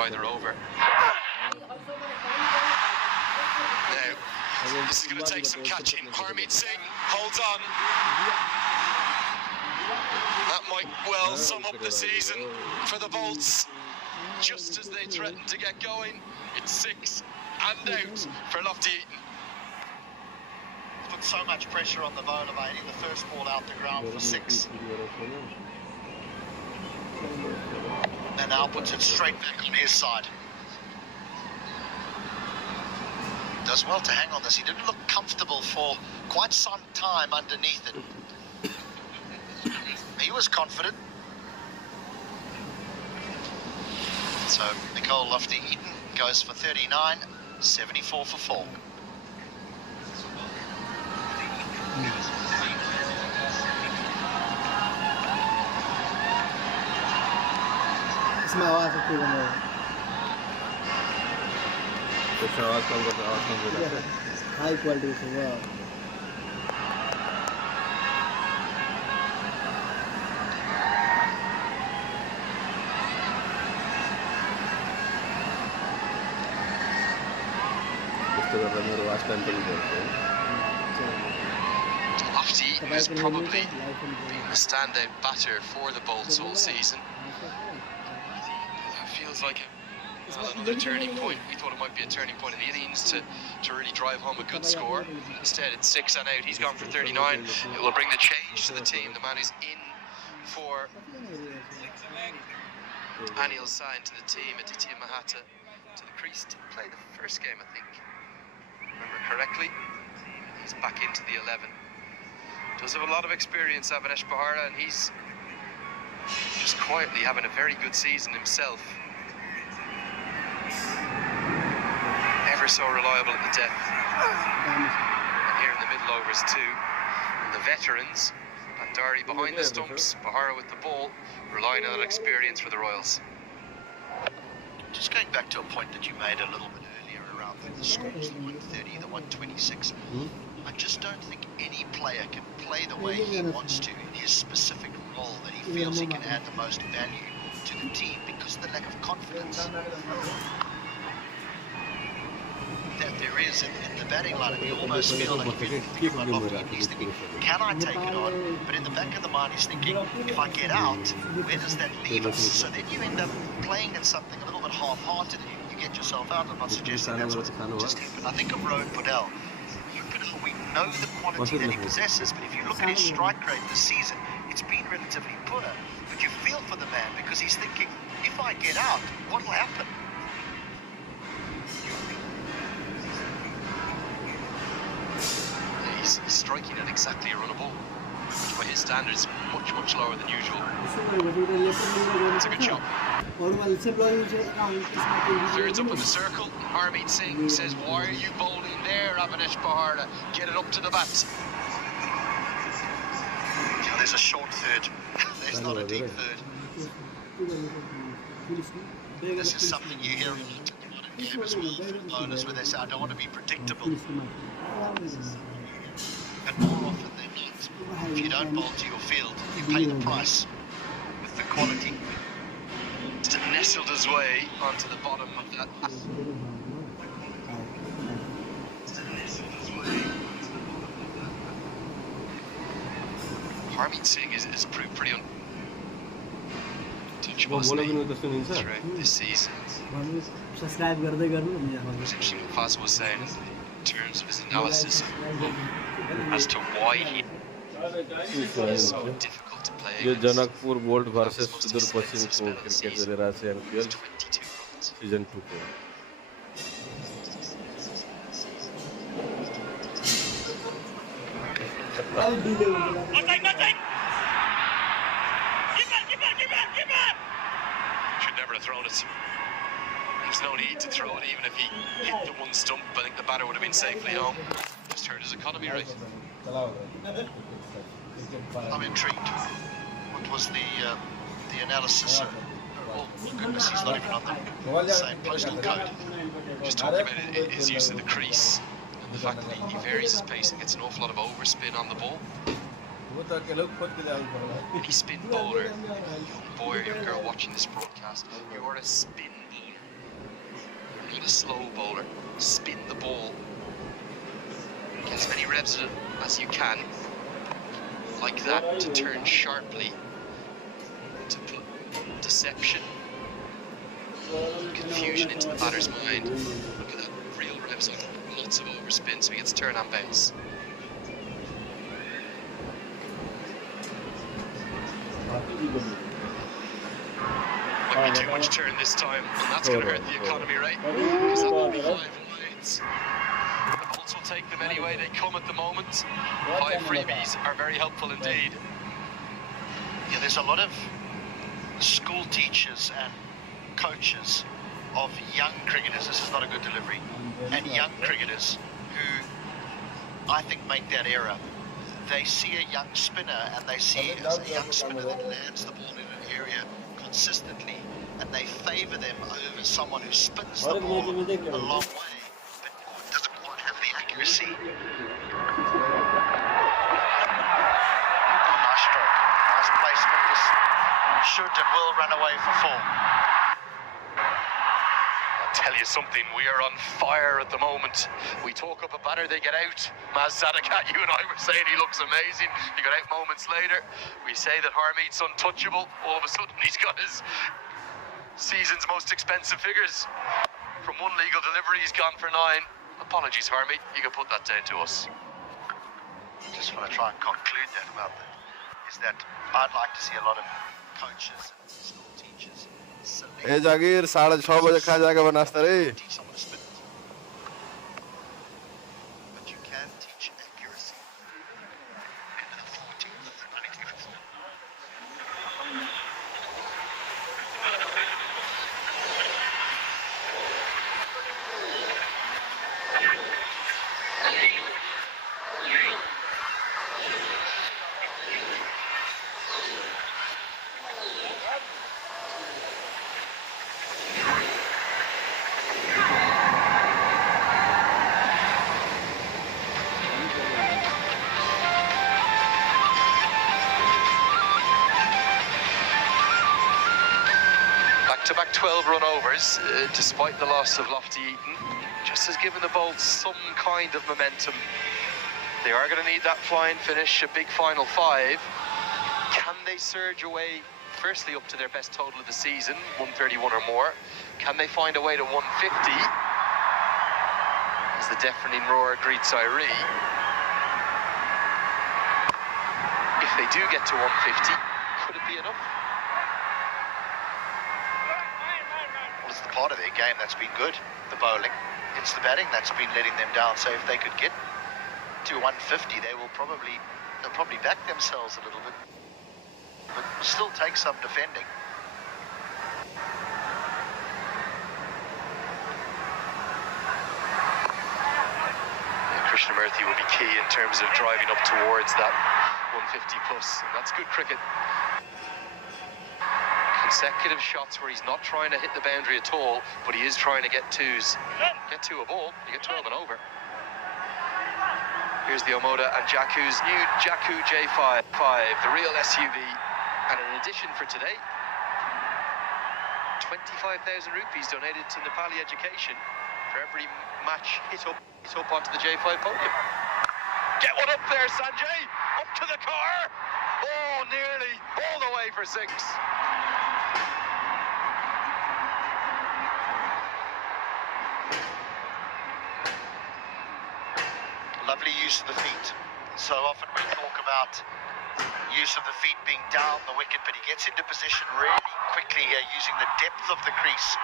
either over. Now, this is going to take some catching. Harmeet Singh holds on. That might well sum up the season for the Bolts. Just as they threaten to get going, it's 6 and out for Lofty Eaton. Put so much pressure on the bowler by hitting the first ball out the ground for 6. And now puts it straight back on his side. Does well to hang on this. He didn't look comfortable for quite some time underneath it. He was confident. So Nicole Lofty Eaton goes for 39, 74 for 4. इसमें आवाज आती है तो आवाज कम करता है high quality से वाह Lofty has probably been the standout batter for the Bolts all season. It feels like another turning point. We thought it might be a turning point in the innings to really drive home a good score. Instead, it's 6 and out. He's gone for 39. It will bring the change to the team. The man who's in for Anil Sa into the team, Aditya Mahata to the crease to play the first game, I think. Remember correctly, he's back into the 11. Does have a lot of experience, Avinash Bahara, and he's just quietly having a very good season himself. Ever so reliable at the death. And here in the middle overs too. And the veterans, Bandari behind the stumps, Bahara with the ball, relying on that experience for the Royals. Just going back to a point that you made a little bit earlier around the scores, the 130, the 126. I just don't think any player can play the way he wants to in his specific role that he feels he can add the most value to the team because of the lack of confidence that there is in the batting lineup. You almost feel like if you think about Lofty, he's thinking, can I take it on? But in the back of the mind, he's thinking, if I get out, where does that leave us? So then you end up playing in something a little bit half-hearted. You get yourself out. I'm not suggesting that's what's just happened. I think of Rohan Podell. We know the quality that he possesses, but if you look at his strike rate this season, it's been relatively poor. But you feel for the man because he's thinking, if I get out, what will happen? He's striking at exactly a run a ball, which by his standards much lower than usual. It's a good shot. Thirds up in the circle. Harmeet Singh says, why are you bowling there, Avinash Bahara? Get it up to the bat. There's a short third. There's not a deep third. This is something you hear a lot in game as well from bowlers where they say, I don't want to be predictable. And more often than not, if you don't bowl to your field, you pay the price with the quality. Just nestled his way onto the bottom of that. Harmeet Singh is proved pretty untouchable throughout this season. Essentially what Faz was saying in terms of his analysis as to why he is so difficult to play against. Janakpur bolt versus सुदूर पश्चिम को cricket चल रहा है NPL season 2 को Should never have thrown it. There's no need to throw it, even if he hit the one stump. I think the batter would have been safely home. Just hurt his economy rate. I'm intrigued. What was the analysis? Oh my goodness, he's not even on the same postal code. Just talking about his use of the crease and the fact that he varies his pace and gets an awful lot of overspin on the ball. Any spin bowler, young boy or young girl watching this broadcast, you're a spin bowler. with a slow bowler. Spin the ball. Get as many revs of it as you can. Like that, to turn sharply. To put deception, confusion into the batter's mind. Look at that, real revs on, lots of overspin, so he gets turn and bounce. Might be too much turn this time, and that's going to hurt the economy, right? Because that will be 5 wides. The Bolts will take them anyway, they come at the moment. 5 freebies are very helpful indeed. Yeah, there's a lot of school teachers and coaches of young cricketers, this is not a good delivery, and young cricketers who I think make that error. They see a young spinner and they see a young spinner that lands the ball in an area consistently, and they favour them over someone who spins the ball a long way but doesn't quite have the accuracy. Oh, nice stroke, nice placement. This should and will run away for 4. I'll tell you something, we are on fire at the moment. We talk up a batter, they get out. Maz Zadakat, you and I were saying he looks amazing. He got out moments later. We say that Harmeet's untouchable. All of a sudden he's got his season's most expensive figures. From one legal delivery, he's gone for 9. Apologies, Harmeet, you can put that down to us. I just want to try and conclude that about that, is that I'd like to see a lot of coaches and school teachers ए जागीर 6:30 बजे खा जाएगा वो नाश्ता रे teach someone to spin it. But you can teach accuracy. Into the 14th, I need to give it 4. Back-to-back 12 run overs, despite the loss of Lofty Eaton, just has given the Bolts some kind of momentum. They are going to need that flying finish, a big final 5. Can they surge away, firstly up to their best total of the season, 131 or more? Can they find a way to 150? As the deafening roar greets Irie. If they do get to 150, could it be enough? Well, it's the part of their game that's been good, the bowling. It's the batting that's been letting them down. So if they could get to 150, they'll probably back themselves a little bit, but still take some defending. Krishnamurthy will be key in terms of driving up towards that 150 plus, and that's good cricket. Consecutive shots where he's not trying to hit the boundary at all, but he is trying to get 2s. Get 2 a ball, you get 12 and over. Here's the Omoda and Jakku's new Jakku J5, the real SUV. And in addition for today, 25,000 rupees donated to Nepali education for every match hit up onto the J5 podium. Get one up there, Sanjay! Up to the car! Oh, nearly! All the way for 6. Lovely use of the feet. So often we talk about use of the feet being down the wicket, but he gets into position really quickly here using the depth of the crease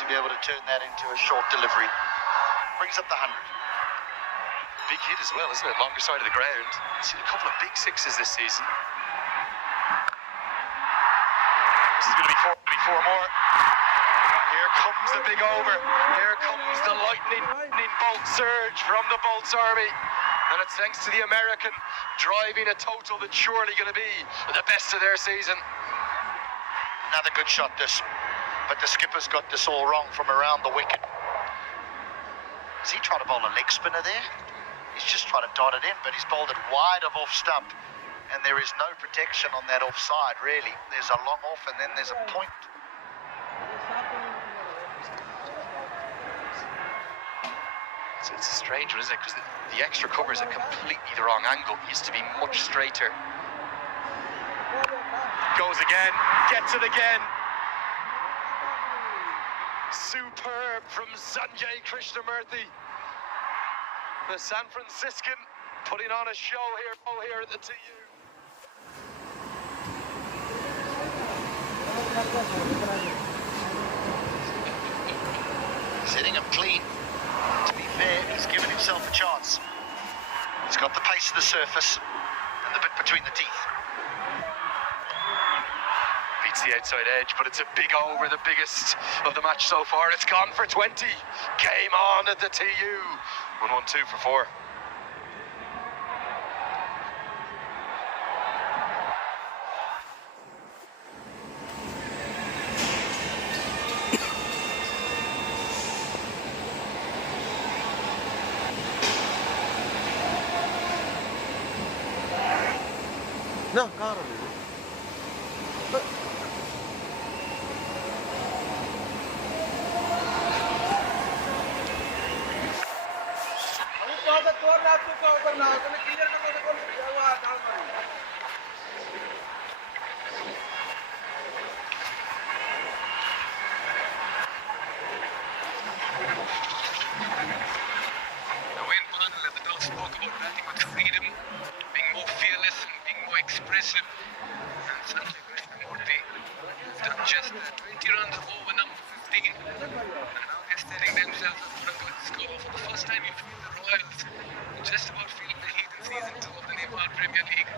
to be able to turn that into a short delivery. Brings up the 100. Big hit as well, isn't it? Longer side of the ground. Seen a couple of big 6s this season. This is going to be 4 more. Here comes the big over. Here comes the lightning bolt surge from the Bolts Army. And it's thanks to the American driving a total that's surely going to be the best of their season. Another good shot this, but the skipper's got this all wrong from around the wicket. Is he trying to bowl a leg spinner there? He's just trying to dot it in, but he's bowled it wide of off stump, and there is no protection on that offside, really. There's a long off, and then there's a point. It's a strange one, isn't it? Because the extra cover is at completely the wrong angle. It used to be much straighter. Goes again, gets it again. Superb from Sanjay Krishnamurthy. The San Franciscan putting on a show here at the TU. He's hitting him clean. To be fair, he's given himself a chance. He's got the pace of the surface and the bit between the teeth. Beats the outside edge, but it's a big over, the biggest of the match so far. It's gone for 20. Game on at the TU. 1-1-2 for 4. No, car. Spoke about batting with freedom, being more fearless and being more expressive. And Sanjay Krishnamurthy has done just that. 20 runs over number 15. And now they're setting themselves up for a good score. For the first time, you've seen the Royals just about feeling the heat in season 2 of the Nepal Premier League.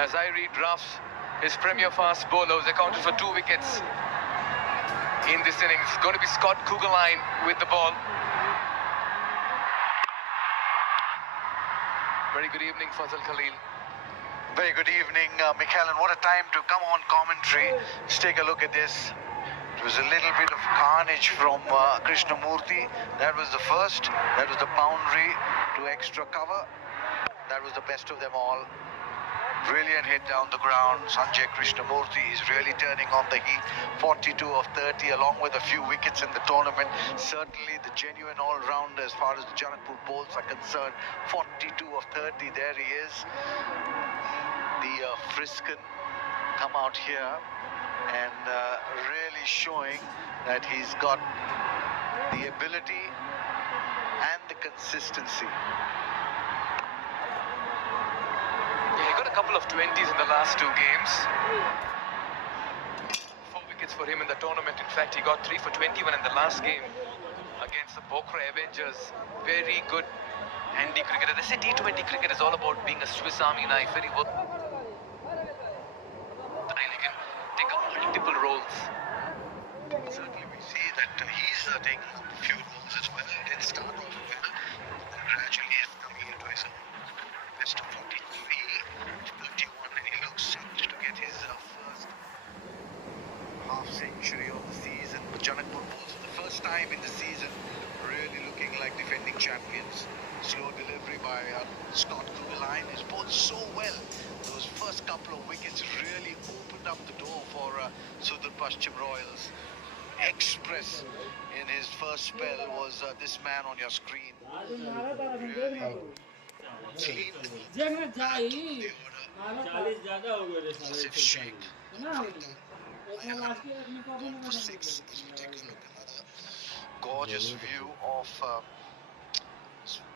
As I read drafts, his premier fast bowlers accounted for 2 wickets in this innings. It's going to be Scott Kugelheim with the ball. Very good evening, Fazal Khalil. Very good evening, Mikhail, and what a time to come on commentary. Let's take a look at this. It was a little bit of carnage from Krishnamurthy. That was the first. That was the boundary to extra cover. That was the best of them all. Brilliant hit down the ground. Sanjay Krishnamurthy is really turning on the heat. 42 of 30, along with a few wickets in the tournament. Certainly the genuine all-rounder as far as the Janakpur bowls are concerned. 42 of 30, there he is. The Friscan come out here and really showing that he's got the ability and the consistency. Yeah, he got a couple of 20s in the last 2 games. 4 wickets for him in the tournament. In fact, he got 3 for 21 in the last game against the Pokhara Avengers. Very good handy cricketer. They say T20 cricket is all about being a Swiss Army knife. Very well. He can take up multiple roles. Certainly we see that he's taking a few roles as well. He did start off well, and gradually is coming into his own. Best of 43, 31, and he looks set to get his first half century of the season. But Janakpur Bulls for the first time in the season really looking like defending champions. Slow delivery by Scott Kugelheim. He's bowled so well. Those first couple of wickets really opened up the door for Sudur Paschim Royals. Express in his first spell was this man on your screen. Really cleaned the order. As if shaked. Gone for 6. As we take a look, another gorgeous view of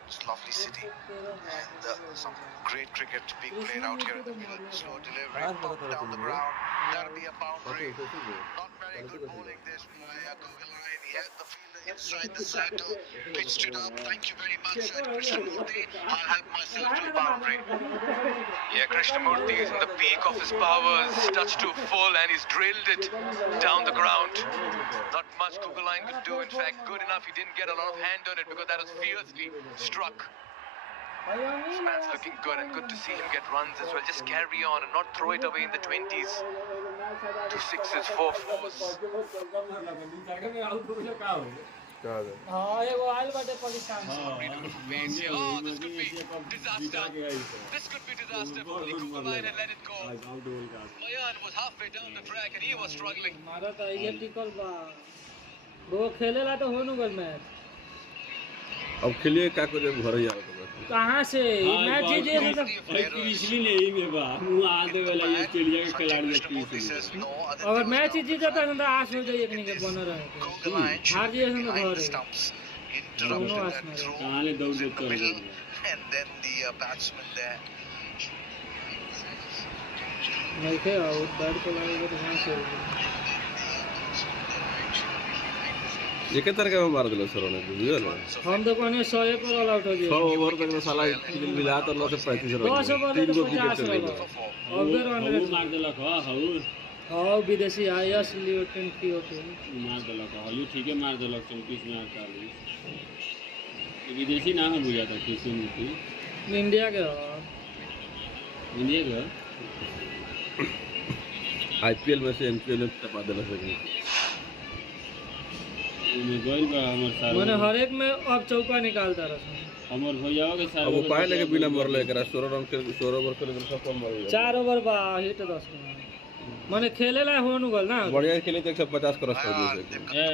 this lovely city, and some great cricket being played out here in the middle. Slow delivery, pop down the ground. That'll be a boundary. Not very good bowling this by Kugelheim. He had the fielder inside the circle, pitched it up. Thank you very much, Krishnamurthy. I'll help myself to a boundary. Yeah, Krishnamurthy is in the peak of his powers, touched to full, and he's drilled it down the ground. Not much Kugelheim could do. In fact, good enough he didn't get a lot of hand on it because that was fiercely struck. This man's looking good, and good to see him get runs as well. Just carry on and not throw it away in the 20s. 2 6s, 4 4s. हाँ ये वो oil बाटे Pakistan Oh, this could be disaster. This could be disaster for the Kugelheim and let it go. Mayan was halfway down the track and he was struggling. मारा था ये tackle बा वो खेले ला तो होनु गल मैच अब खेलिए का करे घर ही आओ कहाँ से मैच जीते तो पिछली नहीं में बा वो आधे वाला ये ऑस्ट्रेलिया के खिलाड़ी है अगर मैच जीते तो आस हो जाए एक नहीं के बन रहे हार जाए तो घर दोनों आस में कहां ले दौड़ दौड़ कर And then the batsman there. नहीं थे आउट बैट को लगेगा तो कहाँ से ये के तरह का मार दिलो सर ने बुझल हम तो कहने 100 पर ऑल आउट हो गया 100 ओवर तक में साला मिला तो 9 से 35 रन 10 ओवर में तो 50 रन अगर वो मार देलक हां विदेशी आईएस लियोटन की होते मार देलक हलू ठीक है मार देलक 34 में 48 विदेशी ना हो जाता किसी मूर्ति इंडिया के हो इंडिया का आईपीएल में से एमपीएल में टपा देला सके में गोल का हमर सारा माने हर एक में अब चौका निकालता रहा हमर भैया के सारा अब पाए लगे बिना मरले एकरा 16 ओवर कर सब कम मर गया 4 ओवर बा हिट 10 माने खेले ला होनु गल ना बढ़िया खेले तो 150 क्रॉस कर दिए ए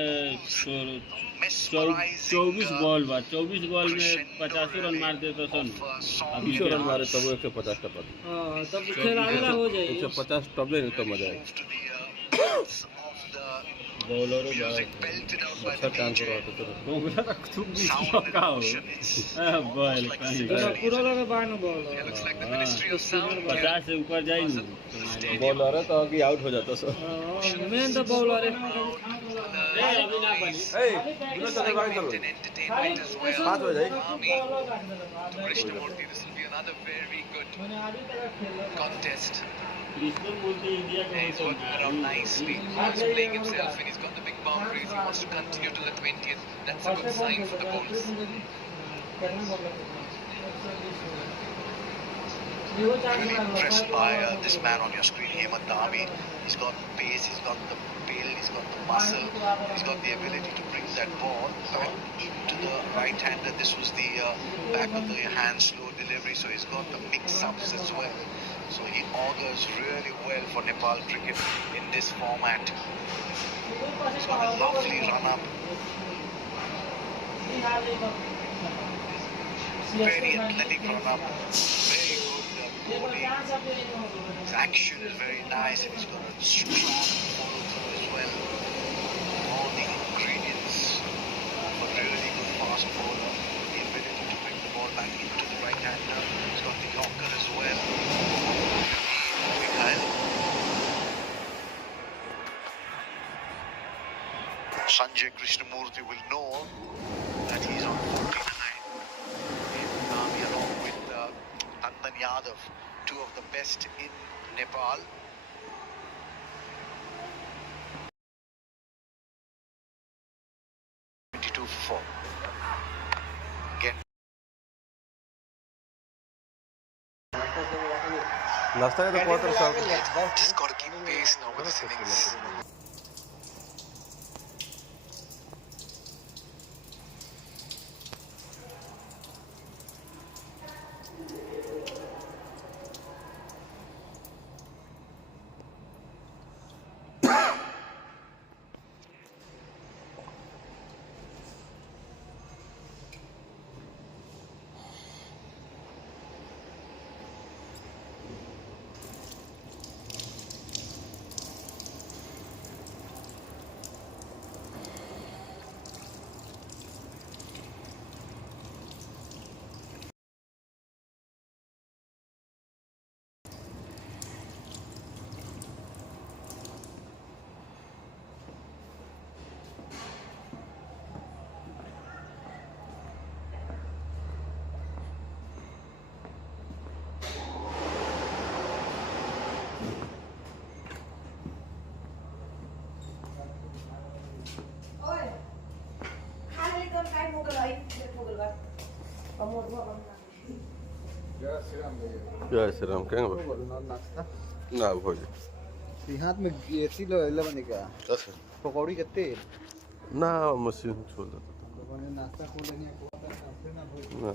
24 बॉल बा 24 बॉल में 85 रन मार दे तो सन 20 रन मारे तब 150 टपा हां तब खेलाला हो जाए 150 टपले नहीं तो मजा आए बॉलर अच्छा काम करो तो बोला तू भी का हो बॉल कहीं पूरा लगे बानो बॉल 50 से ऊपर जाए नहीं बॉलर है तो कि आउट हो जाता सर मेन तो बॉलर है अभी ना बनी दूसरा चले भाई करो 5 हो जाए Krishnamurti, this will be another very good contest. Krishnamurthy India के He's working it out nicely. He's playing himself and he's got the big boundaries. He wants to continue till the 20th. That's a good sign for the bowlers. Really impressed by this man on your screen, Hemant Dami. He's got pace, he's got the build, he's got the muscle, he's got the ability to bring that ball back into the right hander. This was the back of the hand slow delivery, so he's got the mix-ups as well. So he augurs really well for Nepal cricket in this format. He's got a lovely run-up. Very athletic run-up. Very good bowling. His action is very nice and he's got a strong follow-through as well. All the ingredients of a really good fast bowler. The ability to bring the ball back into the right-hander. He's got the yorker as well. Sanjay Krishnamurti will know that he's on 49. Nami along with Andan Yadav, two of the best in Nepal. Again. नाश्ता का तो quarter साल Just got to keep pace now with this innings. जय श्री राम क्या ना भोज हाथ में AC लो बने का पकौड़ी कितने ना मशीन छोड़ देता नाश्ता को लेने ना